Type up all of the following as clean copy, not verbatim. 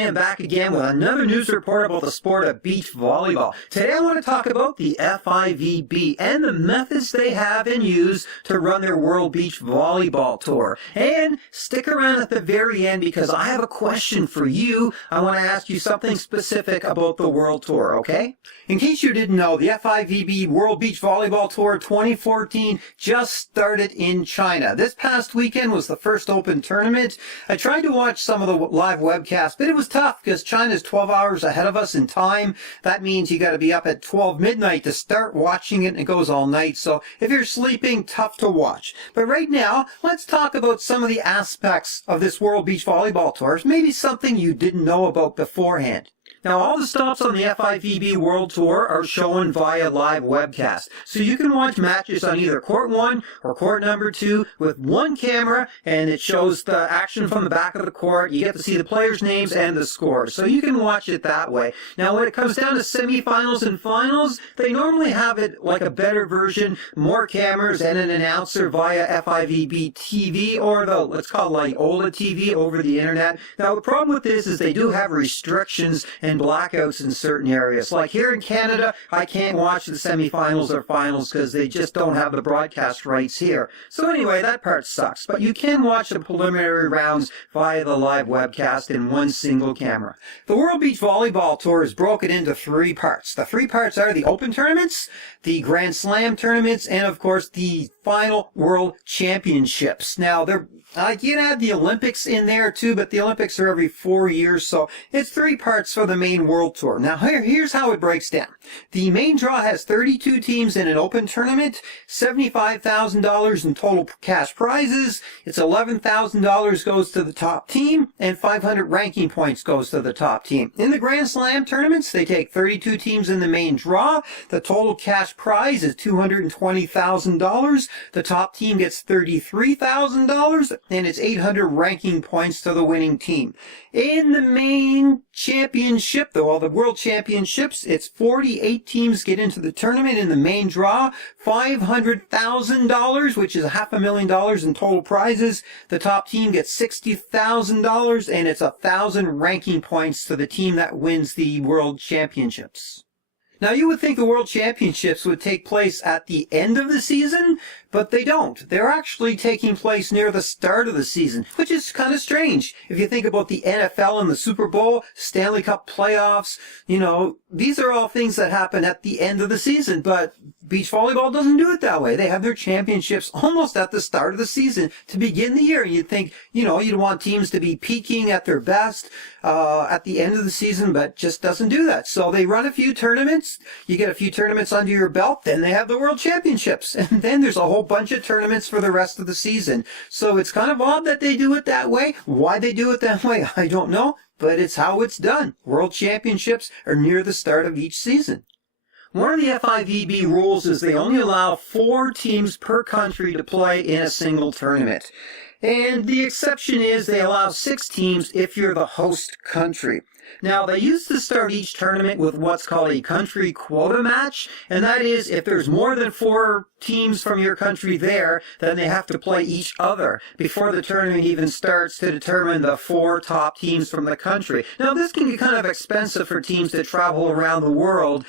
I am back again with another news report about the sport of beach volleyball. Today I want to talk about the FIVB and the methods they have and use to run their World Beach Volleyball Tour. And stick around at the very end because I have a question for you. I want to ask you something specific about the World Tour, okay? In case you didn't know, the FIVB World Beach Volleyball Tour 2014 just started in China. This past weekend was the first open tournament. I tried to watch some of the live webcasts, but it was tough because China's 12 hours ahead of us in time. That means you got to be up at 12 midnight to start watching it, and it goes all night. So if you're sleeping, tough to watch. But right now, let's talk about some of the aspects of this World Beach Volleyball Tour. Maybe something you didn't know about beforehand. Now, all the stops on the FIVB World Tour are shown via live webcast. So you can watch matches on either court 1 or court number 2 with one camera, and it shows the action from the back of the court. You get to see the players' names and the scores. So you can watch it that way. Now, when it comes down to semifinals and finals, they normally have it like a better version, more cameras and an announcer via FIVB TV or the, let's call it like OLED TV over the internet. Now, the problem with this is they do have restrictions and blackouts in certain areas. Like here in Canada, I can't watch the semifinals or finals because they just don't have the broadcast rights here. So anyway, that part sucks. But you can watch the preliminary rounds via the live webcast in one single camera. The World Beach Volleyball Tour is broken into 3 parts. The 3 parts are the Open tournaments, the Grand Slam tournaments, and of course the final World Championships. Now, you can add the Olympics in there too, but the Olympics are every 4 years, so it's 3 parts for the main World Tour. Now, here's how it breaks down. The main draw has 32 teams in an open tournament, $75,000 in total cash prizes. It's $11,000 goes to the top team, and 500 ranking points goes to the top team. In the Grand Slam tournaments, they take 32 teams in the main draw. The total cash prize is $220,000. The top team gets $33,000. And it's 800 ranking points to the winning team. In the main championship, though, the World Championships, it's 48 teams get into the tournament in the main draw, $500,000, which is $500,000 in total prizes. The top team gets $60,000, and it's 1,000 ranking points to the team that wins the World Championships. Now, you would think the World Championships would take place at the end of the season, but they don't. They're actually taking place near the start of the season, which is kind of strange. If you think about the NFL and the Super Bowl, Stanley Cup playoffs, these are all things that happen at the end of the season, but beach volleyball doesn't do it that way. They have their championships almost at the start of the season to begin the year. You'd think, you'd want teams to be peaking at their best at the end of the season, but just doesn't do that. So they run a few tournaments. You get a few tournaments under your belt, then they have the World Championships, and then there's a whole bunch of tournaments for the rest of the season. So it's kind of odd that they do it that way. Why they do it that way, I don't know, but it's how it's done. World Championships are near the start of each season. One of the FIVB rules is they only allow 4 teams per country to play in a single tournament. And the exception is they allow 6 teams if you're the host country. Now, they used to start each tournament with what's called a country quota match, and that is if there's more than 4 teams from your country there, then they have to play each other before the tournament even starts to determine the 4 top teams from the country. Now, this can get kind of expensive for teams to travel around the world,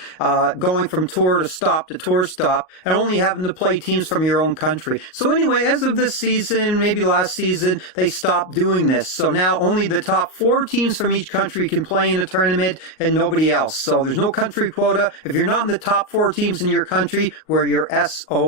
going from tour to stop to tour stop, and only having to play teams from your own country. So anyway, as of this season, maybe last season, they stopped doing this. So now only the top 4 teams from each country can play in a tournament and nobody else. So there's no country quota. If you're not in the top 4 teams in your country, where you're SOL.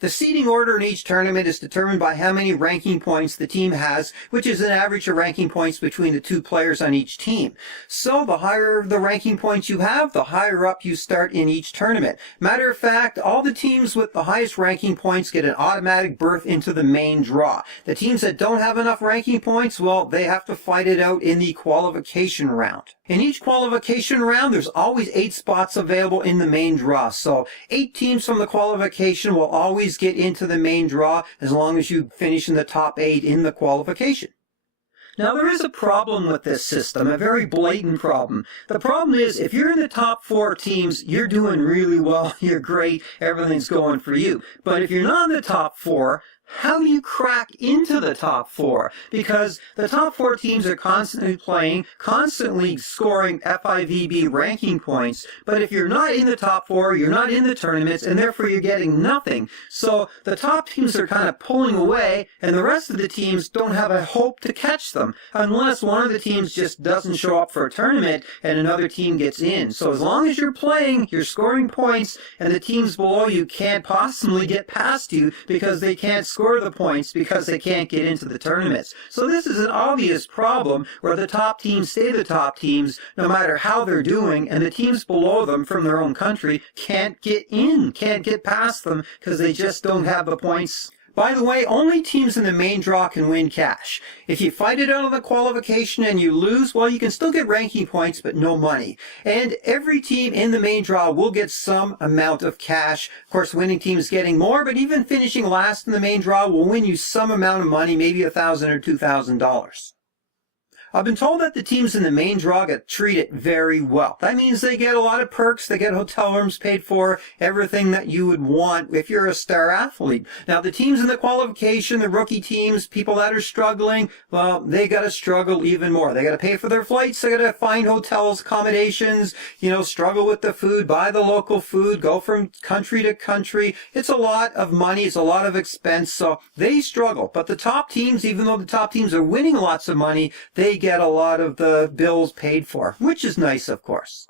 The seeding order in each tournament is determined by how many ranking points the team has, which is an average of ranking points between the 2 players on each team. So the higher the ranking points you have, the higher up you start in each tournament. Matter of fact, all the teams with the highest ranking points get an automatic berth into the main draw. The teams that don't have enough ranking points, well, they have to fight it out in the qualification round. In each qualification round, there's always 8 spots available in the main draw. So 8 teams from the qualification will always get into the main draw as long as you finish in the top 8 in the qualification. Now, there is a problem with this system, a very blatant problem. The problem is, if you're in the top 4 teams, you're doing really well, you're great, everything's going for you. But if you're not in the top 4, how do you crack into the top 4? Because the top 4 teams are constantly playing, constantly scoring FIVB ranking points, but if you're not in the top 4, you're not in the tournaments, and therefore you're getting nothing. So the top teams are kind of pulling away, and the rest of the teams don't have a hope to catch them, unless one of the teams just doesn't show up for a tournament and another team gets in. So as long as you're playing, you're scoring points, and the teams below you can't possibly get past you because they can't score the points because they can't get into the tournaments. So this is an obvious problem where the top teams stay the top teams no matter how they're doing, and the teams below them from their own country can't get in, can't get past them because they just don't have the points. By the way, only teams in the main draw can win cash. If you fight it out of the qualification and you lose, well, you can still get ranking points, but no money. And every team in the main draw will get some amount of cash. Of course, winning teams getting more, but even finishing last in the main draw will win you some amount of money, maybe $1,000 or $2,000. I've been told that the teams in the main draw get treated very well. That means they get a lot of perks, they get hotel rooms paid for, everything that you would want if you're a star athlete. Now, the teams in the qualification, the rookie teams, people that are struggling, well, they gotta struggle even more. They gotta pay for their flights, they gotta find hotels, accommodations, struggle with the food, buy the local food, go from country to country. It's a lot of money, it's a lot of expense, so they struggle. But the top teams, even though the top teams are winning lots of money, they get a lot of the bills paid for, which is nice, of course.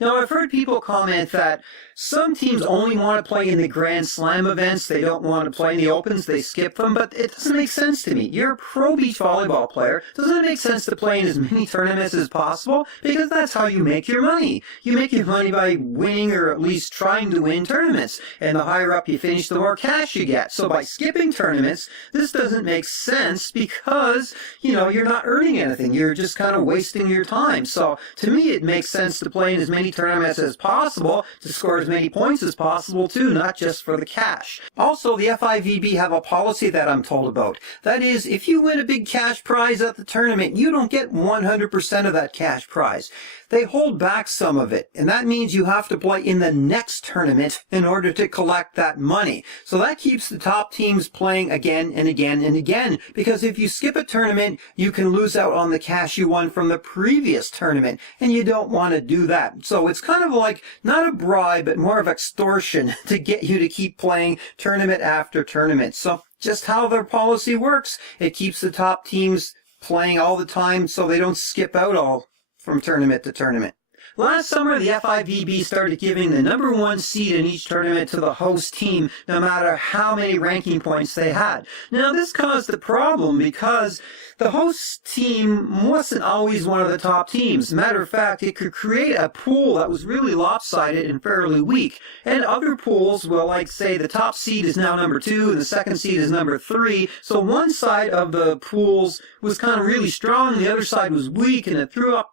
Now, I've heard people comment that some teams only want to play in the Grand Slam events. They don't want to play in the Opens. They skip them, but it doesn't make sense to me. You're a pro beach volleyball player. Doesn't it make sense to play in as many tournaments as possible? Because that's how you make your money. You make your money by winning or at least trying to win tournaments. And the higher up you finish, the more cash you get. So by skipping tournaments, this doesn't make sense because, you're not earning anything. You're just kind of wasting your time. So to me, it makes sense to play in as many tournaments as possible, to score as many points as possible too, not just for the cash. Also, the FIVB have a policy that I'm told about. That is, if you win a big cash prize at the tournament, you don't get 100% of that cash prize. They hold back some of it, and that means you have to play in the next tournament in order to collect that money. So that keeps the top teams playing again and again and again, because if you skip a tournament, you can lose out on the cash you won from the previous tournament, and you don't want to do that. So it's kind of like, not a bribe, but more of extortion to get you to keep playing tournament after tournament. So just how their policy works, it keeps the top teams playing all the time so they don't skip out all from tournament to tournament. Last summer, the FIVB started giving the number 1 seed in each tournament to the host team, no matter how many ranking points they had. Now, this caused a problem because the host team wasn't always one of the top teams. Matter of fact, it could create a pool that was really lopsided and fairly weak. And other pools, well, like say the top seed is now number 2 and the second seed is number 3. So one side of the pools was kind of really strong, the other side was weak, and it threw out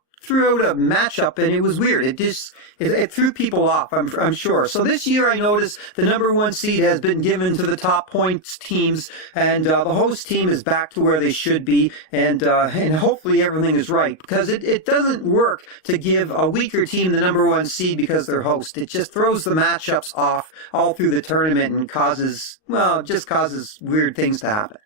a matchup, and it was weird. It threw people off, I'm sure. So this year I noticed the number 1 seed has been given to the top points teams, and the host team is back to where they should be, and hopefully everything is right, because it doesn't work to give a weaker team the number 1 seed because they're host. It just throws the matchups off all through the tournament and causes weird things to happen.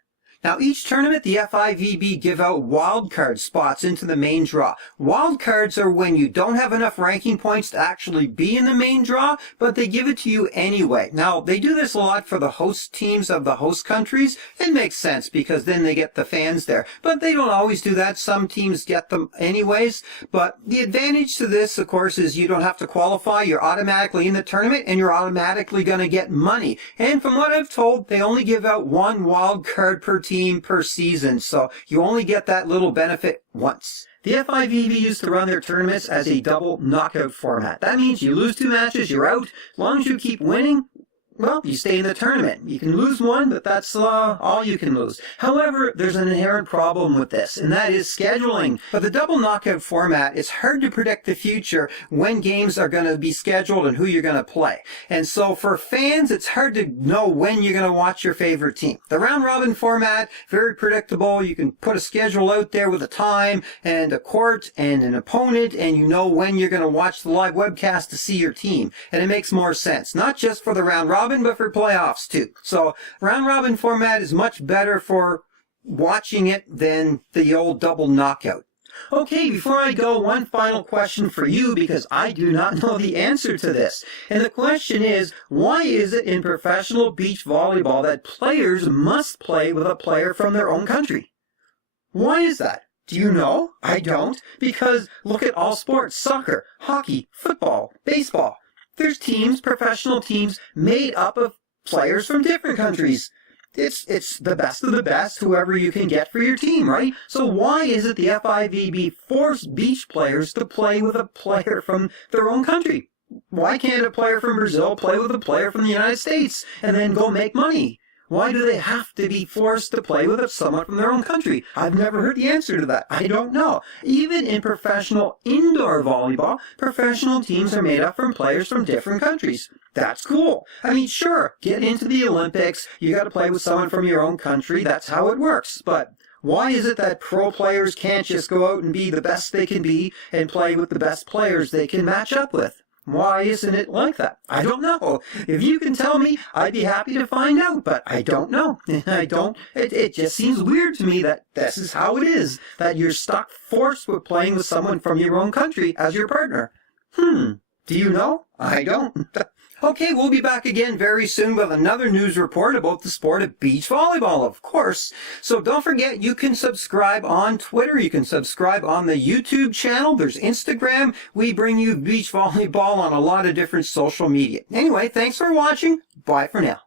Now, each tournament, the FIVB give out wildcard spots into the main draw. Wildcards are when you don't have enough ranking points to actually be in the main draw, but they give it to you anyway. Now, they do this a lot for the host teams of the host countries. It makes sense because then they get the fans there. But they don't always do that. Some teams get them anyways. But the advantage to this, of course, is you don't have to qualify. You're automatically in the tournament, and you're automatically going to get money. And from what I've told, they only give out 1 wild card per team per season, so you only get that little benefit once. The FIVB used to run their tournaments as a double knockout format. That means you lose 2 matches, you're out. As long as you keep winning, well, you stay in the tournament. You can lose 1, but that's all you can lose. However, there's an inherent problem with this, and that is scheduling. But the double knockout format, it's hard to predict the future when games are going to be scheduled and who you're going to play. And so for fans, it's hard to know when you're going to watch your favorite team. The round-robin format, very predictable. You can put a schedule out there with a time and a court and an opponent, and you know when you're going to watch the live webcast to see your team. And it makes more sense, not just for the round-robin robin, but for playoffs too. So round robin format is much better for watching it than the old double knockout. Okay, before I go, one final question for you, because I do not know the answer to this. And the question is, why is it in professional beach volleyball that players must play with a player from their own country? Why is that? Do you know? I don't. Because look at all sports: soccer, hockey, football, baseball. There's teams, professional teams, made up of players from different countries. It's the best of the best, whoever you can get for your team, right? So why is it the FIVB forced beach players to play with a player from their own country? Why can't a player from Brazil play with a player from the United States and then go make money? Why do they have to be forced to play with someone from their own country? I've never heard the answer to that. I don't know. Even in professional indoor volleyball, professional teams are made up from players from different countries. That's cool. I mean, sure, get into the Olympics. You got to play with someone from your own country. That's how it works. But why is it that pro players can't just go out and be the best they can be and play with the best players they can match up with? Why isn't it like that? I don't know. If you can tell me, I'd be happy to find out, but I don't know. It just seems weird to me that this is how it is, that you're stuck forced with playing with someone from your own country as your partner. Do you know? I don't. Okay, we'll be back again very soon with another news report about the sport of beach volleyball, of course. So don't forget, you can subscribe on Twitter. You can subscribe on the YouTube channel. There's Instagram. We bring you beach volleyball on a lot of different social media. Anyway, thanks for watching. Bye for now.